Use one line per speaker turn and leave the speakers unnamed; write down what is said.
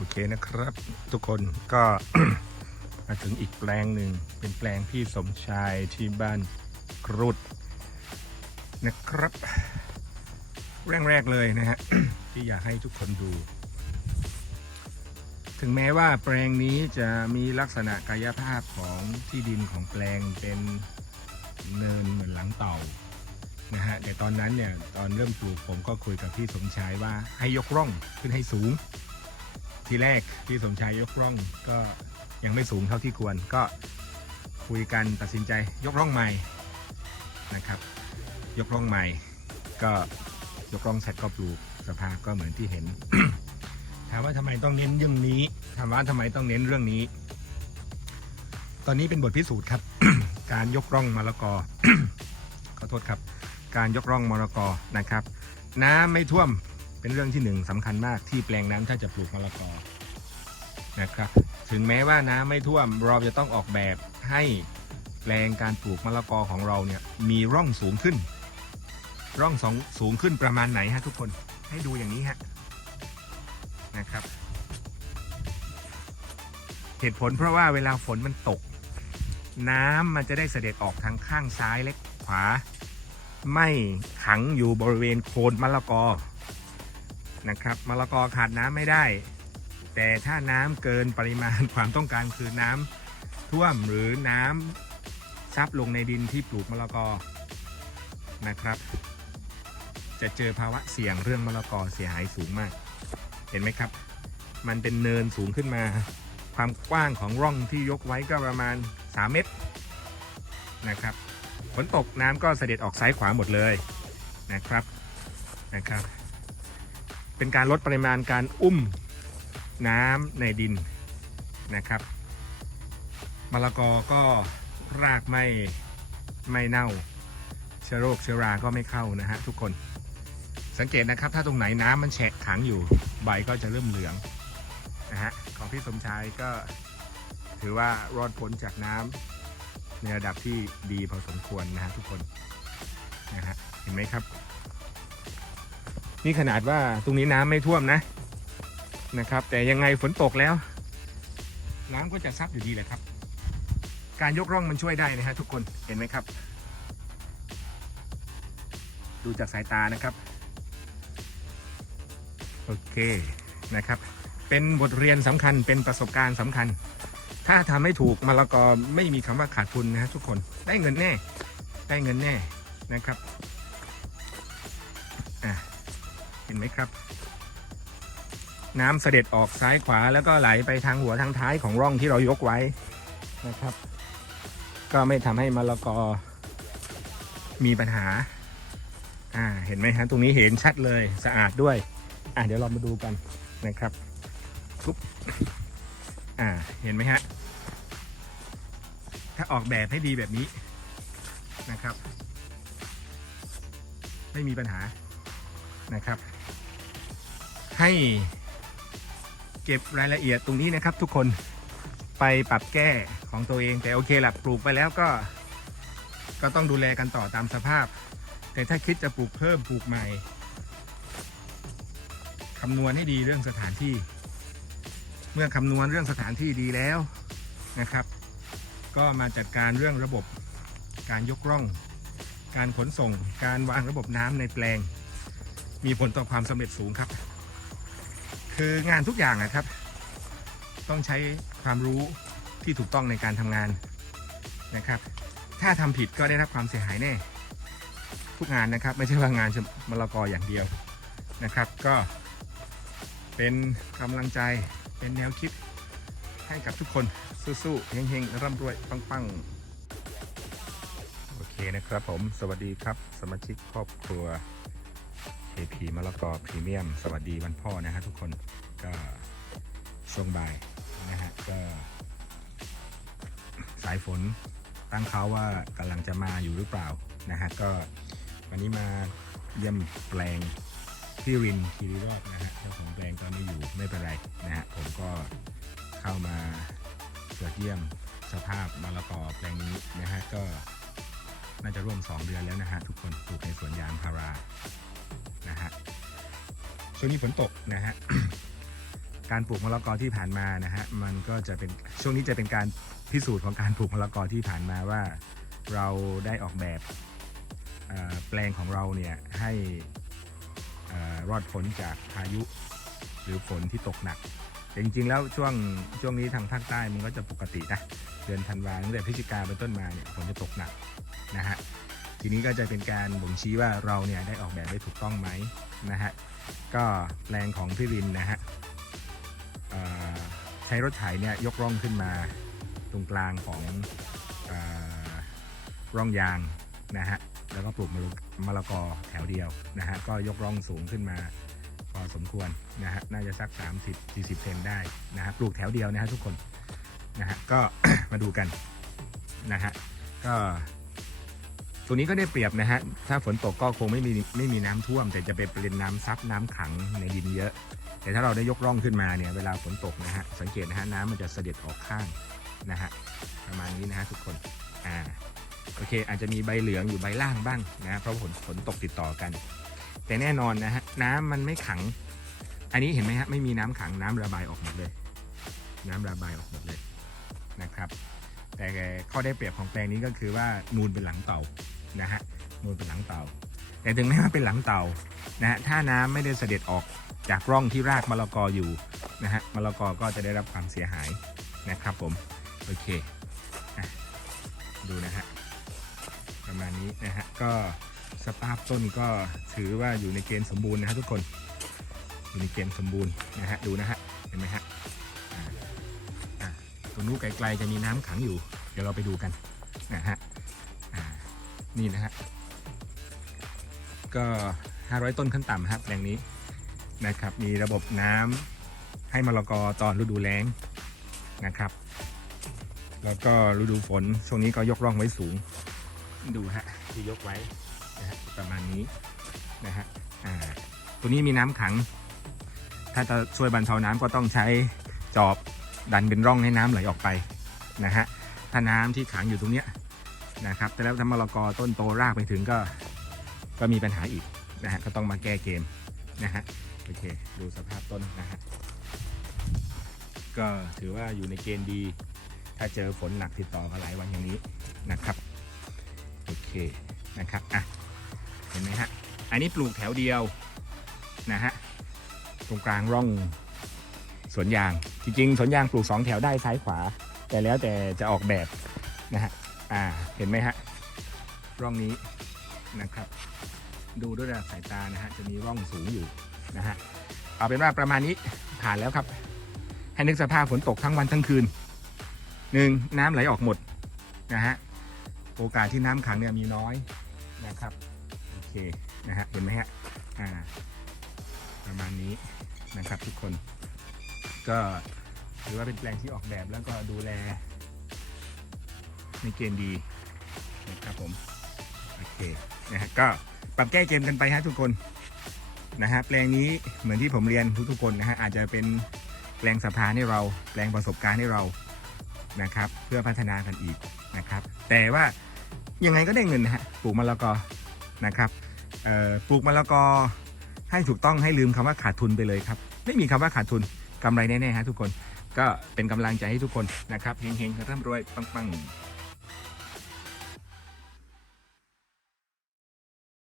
โอเคนะครับ ทุกคนก็มาถึงอีกแปลงหนึ่งเป็นแปลงพี่สมชายที่บ้านกรุดนะครับแรงแรกเลยนะฮะที่อยากให้ทุกคนดู ถึงแม้ว่าแปลงนี้จะมีลักษณะกายภาพของที่ดินของแปลงเป็นเนินเหมือนหลังเต่านะฮะแต่ตอนนั้นเนี่ยตอนเริ่มปลูกผมก็คุยกับพี่สมชายว่าให้ยกร่องขึ้นให้สูง ทีแรกพี่สมชายยกร่องก็ยังไม่สูงเท่าที่ควรก็คุยกันตัดสินใจยกร่องใหม่นะครับ ยกร่องใหม่ ก็ยกร่องเสร็จก็ปลูกสภาพก็เหมือนที่เห็น ถามว่าทำไมต้องเน้นเรื่องนี้ถามว่าทำไมต้องเน้นเรื่องนี้ ตอนนี้เป็นบทพิสูจน์ครับ การยกร่องมะละกอขอโทษครับ การยกร่องมะละกอนะครับ น้ำไม่ท่วมเป็นเรื่องที่หนึ่งสำคัญมากที่แปลงนั้นถ้าจะปลูกมะละกอ นะครับถึงแม้ว่าน้ำไม่ท่วมเราจะต้องออกแบบให้แปลงการปลูกมะละกอของเราเนี่ยมีร่องสูงขึ้น ร่องสองสูงขึ้นประมาณไหนฮะทุกคนให้ดูอย่างนี้ฮะนะครับ เหตุผลเพราะว่าเวลาฝนมันตก น้ำมันจะได้เสด็จออกทางข้างซ้ายและขวา ไม่ขังอยู่บริเวณโคนมะละกอนะครับมะละกอขาดน้ำไม่ได้ แต่ถ้าน้ำเกินปริมาณความต้องการคือน้ำท่วมหรือน้ำซับลงในดินที่ปลูกมะละกอนะครับ จะเจอภาวะเสี่ยงเรื่องมะละกอเสียหายสูงมาก เห็นไหมครับ มันเป็นเนินสูงขึ้นมา ความกว้างของร่องที่ยกไว้ก็ประมาณ 3 เมตรนะครับฝนตกน้ำก็เสด็จออกซ้ายขวาหมดเลยนะครับนะครับ เป็นการลดปริมาณการอุ้ม น้ำในดินนะครับมะละกอก็รากไม่ไม่เน่า เชื้อโรคเชื้อราก็ไม่เข้านะฮะทุกคนสังเกตนะครับถ้าตรงไหนน้ำมันแฉะขังอยู่ใบก็จะเริ่มเหลืองนะฮะของพี่สมชายก็ถือว่ารอดพ้นจากน้ำในระดับที่ดีพอสมควรนะฮะทุกคนนะฮะเห็นไหมครับ นี่ขนาดว่าตรงนี้น้ำไม่ท่วมนะ นะครับ แต่ยังไงฝนตกแล้ว น้ำก็จะซับอยู่ดีแหละครับ การยกร่องมันช่วยได้นะฮะทุกคนเห็นไหมครับ ดูจากสายตานะครับ โอเคนะครับ เป็นบทเรียนสำคัญเป็นประสบการณ์สำคัญ ถ้าทำให้ถูกมะละกอไม่มีคำว่าขาดทุนนะฮะทุกคนได้เงินแน่ ได้เงินแน่นะครับอะเห็นไหมครับ น้ำเสด็จออกซ้ายขวาแล้วก็ไหลไปทางหัวทางท้ายของร่องที่เรายกไว้นะครับ ก็ไม่ทำให้มะละกอมีปัญหา อ่า เห็นไหมฮะ ตรงนี้เห็นชัดเลย สะอาดด้วย อะเดี๋ยวเรามาดูกันนะครับปุ๊บอ่า เห็นไหมฮะ ถ้าออกแบบให้ดีแบบนี้นะครับ ไม่มีปัญหานะครับ ให้ ก็บรายละเอียดตรงนี้นะครับ ทุกคนไปปรับแก้ของตัวเอง แต่โอเคหละปลูกไปแล้วก็ ก็ต้องดูแลกันต่อตามสภาพ แต่ถ้าคิดจะปลูกเพิ่มปลูกใหม่คำนวณให้ดีเรื่องสถานที่ เมื่อคำนวณเรื่องสถานที่ดีแล้วนะครับ ก็มาจัดการเรื่องระบบการยกร่อง การขนส่ง การวางระบบน้ำในแปลง มีผลต่อความสำเร็จสูงครับ คืองานทุกอย่างนะครับ ต้องใช้ความรู้ที่ถูกต้องในการทำงานนะครับ ถ้าทำผิดก็ได้รับความเสียหายแน่ ทุกงานนะครับ ไม่ใช่ว่างานมะละกออย่างเดียวนะครับ ก็เป็นกำลังใจเป็นแนวคิดให้กับทุกคนสู้ๆเฮงๆร่ำรวยปังๆ โอเคนะครับผม สวัสดีครับ สมาชิกครอบครัว KP มะละกอพรีเมียม สวัสดีวันพ่อนะฮะทุกคนก็ช่วงบ่ายนะฮะก็ สายฝนตั้งเขาว่ากำลังจะมาอยู่หรือเปล่านะฮะก็วันนี้มาเยี่ยมแปลงพี่รินคีรีรอดนะฮะเจ้าของแปลงตอนนี้อยู่ไม่เป็นไรนะฮะผมก็เข้ามาตรวจเยี่ยมสภาพมะละกอแปลงนี้นะฮะก็น่าจะร่วม 2 เดือนแล้วนะฮะทุกคนปลูกในสวนยางพารา นะฮะช่วงนี้ฝนตกนะฮะการปลูกมะละกอที่ผ่านมานะฮะมันก็จะเป็นช่วงนี้จะเป็นการพิสูจน์ของการปลูกมะละกอที่ผ่านมาว่า เราได้ออกแบบแปลงของเราเนี่ยให้รอดพ้นจากพายุหรือฝนที่ตกหนักแต่จริงๆแล้วช่วงช่วงนี้ทางภาคใต้มันก็จะปกตินะเดือนธันวาตั้งแต่พฤศจิกาเป็นต้นมาเนี่ยฝนจะตกหนักนะฮะ ทีนี้ก็จะเป็นการบ่งชี้ว่าเราเนี่ยได้ออกแบบได้ถูกต้องไหมนะฮะก็แปลงของพี่วินนะฮะใช้รถไถเนี่ยยกร่องขึ้นมาตรงกลางของอร่องยางนะฮะแล้วก็ปลูกมะละมะละกอแถวเดียวนะฮะก็ยกร่องสูงขึ้นมาพอสมควรนะฮะน่าจะสัก 30 40เซนได้นะฮะปลูกแถวเดียวนะฮะทุกคนนะฮะก็มาดูกันนะฮะก็ ตัวนี้ก็ได้เปรียบนะฮะ ถ้าฝนตกก็คงไม่มีไม่มีน้ำท่วม แต่จะไปเป็นน้ำซับน้ำขังในดินเยอะ แต่ถ้าเราได้ยกร่องขึ้นมาเนี่ยเวลาฝนตกนะฮะสังเกตนะฮะน้ำมันจะเสด็จออกข้างนะฮะประมาณนี้นะฮะทุกคนอ่าโอเค อาจจะมีใบเหลืองอยู่ใบล่างบ้างนะเพราะฝนฝนตกติดต่อกัน แต่แน่นอนนะฮะน้ำมันไม่ขัง อันนี้เห็นไหมฮะไม่มีน้ำขังน้ำระบายออกหมดเลย น้ำระบายออกหมดเลยนะครับแต่ข้อได้เปรียบของแปลงนี้ก็คือว่านูนเป็นหลังเต่า นะฮะนูนเป็นหลังเต่าแต่ถึงแม้ว่าเป็นหลังเต่านะฮะถ้าน้ำไม่ได้เสด็จออกจากร่องที่รากมะละกออยู่นะฮะมะละกอก็จะได้รับความเสียหายนะครับผมโอเคอดูนะฮะประมาณนี้นะฮะก็สภาพต้นก็ถือว่าอยู่ในเกณฑ์สมบูรณ์นะฮะทุกคนอยู่ในเกณฑ์สมบูรณ์นะฮะดูนะฮะเห็นไหมฮะตรงนู้นไกลๆจะมีน้ำขังอยู่ เดี๋ยวเราไปดูกันนะฮะ นี่นะฮะก็ 500 ต้นขั้นต่ำครับแปลงนี้นะครับ มีระบบน้ำให้มะละกอตอนฤดูแล้งนะครับ แล้วก็ฤดูฝนช่วงนี้ก็ยกร่องไว้สูง ดูฮะที่ยกไว้นะฮะประมาณนี้นะฮะอ่าตัวนี้มีน้ำขัง ถ้าจะช่วยบรรเทาน้ำก็ต้องใช้จอบดันเป็นร่องให้น้ำไหลออกไปนะฮะถ้าน้ำที่ขังอยู่ตรงเนี้ย นะครับ แต่แล้วถ้ามะละกอต้นโตรากไปถึงก็ก็มีปัญหาอีกนะฮะก็ต้องมาแก้เกมนะฮะโอเคดูสภาพต้นนะฮะก็ถือว่าอยู่ในเกณฑ์ดี ถ้าเจอฝนหนักติดต่อกันหลายวันอย่างนี้นะครับโอเคนะครับอะเห็นไหมฮะอันนี้ปลูกแถวเดียวนะฮะตรงกลางร่องสวนยางจริงๆสวนยางปลูกสองแถวได้ซ้ายขวา แต่แล้วแต่จะออกแบบนะฮะ อ่าเห็นไหมฮะร่องนี้นะครับ ดูด้วยระดับสายตานะฮะจะมีร่องสูงอยู่นะฮะเอาเป็นว่าประมาณนี้ผ่านแล้วครับ ให้นึกสภาพฝนตกทั้งวันทั้งคืนหนึ่งน้ำไหลออกหมดนะฮะโอกาสที่น้ำขังเนี่ยมีน้อยนะครับโอเคนะฮะเห็นไหมฮะอ่าประมาณนี้นะครับทุกคน ก็ถือว่าเป็นแปลงที่ออกแบบแล้วก็ดูแล ในเกณฑ์ดีนะครับผมโอเคนะฮะก็ปรับแก้เกมกันไปฮะทุกคนนะฮะแปลงนี้เหมือนที่ผมเรียนทุกๆคนนะฮะอาจจะเป็นแปลงสะพานให้เรา แปลงประสบการณ์ให้เรานะครับ เพื่อพัฒนากันอีกนะครับ แต่ว่ายังไงก็ได้เงินนะฮะปลูกมะละกอนะครับปลูกมะละกอให้ถูกต้องให้ลืมคำว่าขาดทุนไปเลยครับ ไม่มีคำว่าขาดทุนกำไรแน่ๆฮะทุกคนก็เป็นกำลังใจให้ทุกคนนะครับเฮงๆร่ำรวยปังๆ